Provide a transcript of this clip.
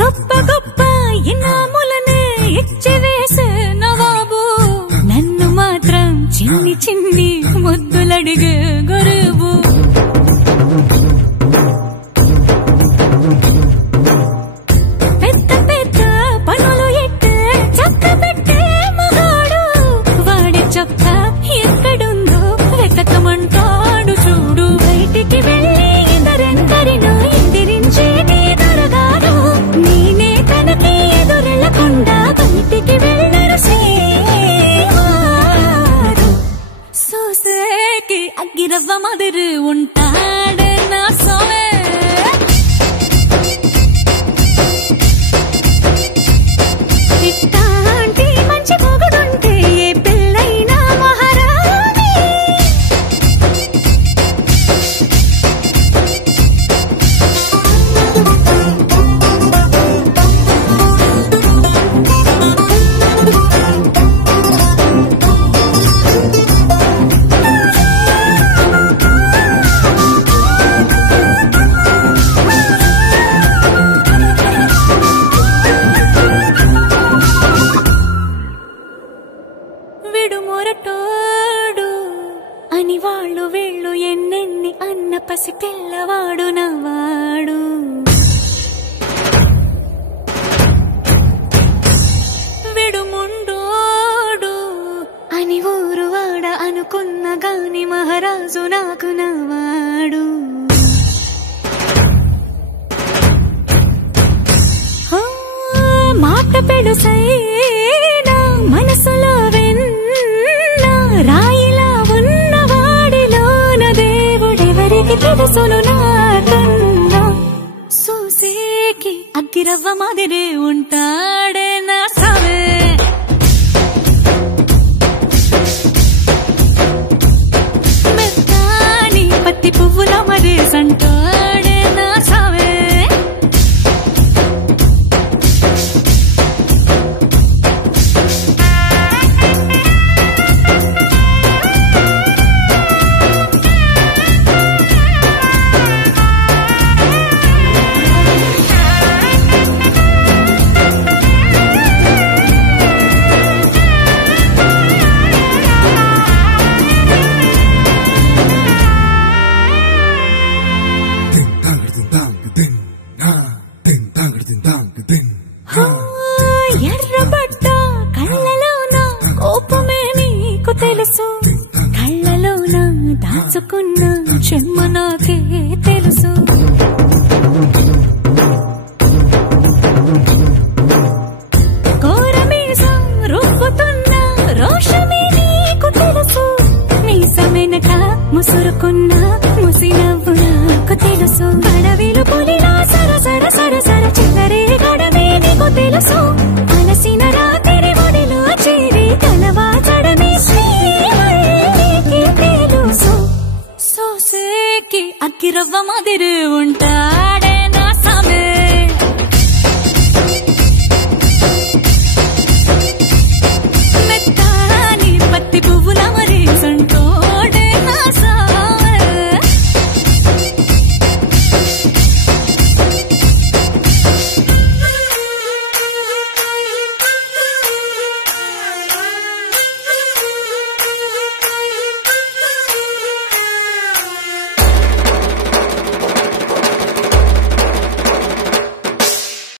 గొప్ప గొప్ప ఇనాములనే ఇచ్చి వేసే నవాబు నన్ను మాత్రం చిన్ని చిన్ని ముద్దులడిగే గరీబు పెద్ద పెద్ద పనులు ఎట్టే చక్క పెట్టే మగాడు వాడి చొక్క ఎక్కడుందో వెతకమంటాడు చూడు బయటికి వెళ్ళి ఇద్దరెందరినో ఎదిరించేది దొరగాడు నేనే తనకి ఎదురెళ్ళకుండా బయటికి వెళ్ళరు శ్రీవారు సోసేకి అగ్గిరవ్వ మదిరి ఉంటాడే నా సోమే ఇట్టాంటి మంచి మొగుడుంటే ఏ పిల్లైనా మహారాణి విడు మొరటోడు అని వాళ్ళు వీళ్ళు ఎన్నెన్ని అన్న పసి పిల్లవాడు నవ్వాడు విడు ముండోడు అని ఊరు వాడ అనుకున్న గాని మహారాజు నాకు నవ్వాడు మాట పెడుసైనా మనసులో వెన్న రాయిలా ఉన్నవాడిలోన దేవుడెవరికి తెలుసును నాకన్నా సూసేకి అగ్గిరవ్వ మాదిరి ఉంటాడే నా సావే మెత్తాని పత్తి పువ్వుల మరి సంటాడే నా సావే ఎర్రబడ్డ కళ్ళలోన కోపమే నీకు తెలుసు కళ్ళలోన దాచుకున్న చెమ్మ నాకే తెలుసు కోరమీసం రుబ్బుతున్న రోషమే నీకు తెలుసు మీసమెనక ముసురుకున్న ముసినవ్వు నాకు తెలుసు అడవిలు పులిలా సర సర సర సర చిల్లరే గడమే నీకు తెలుసు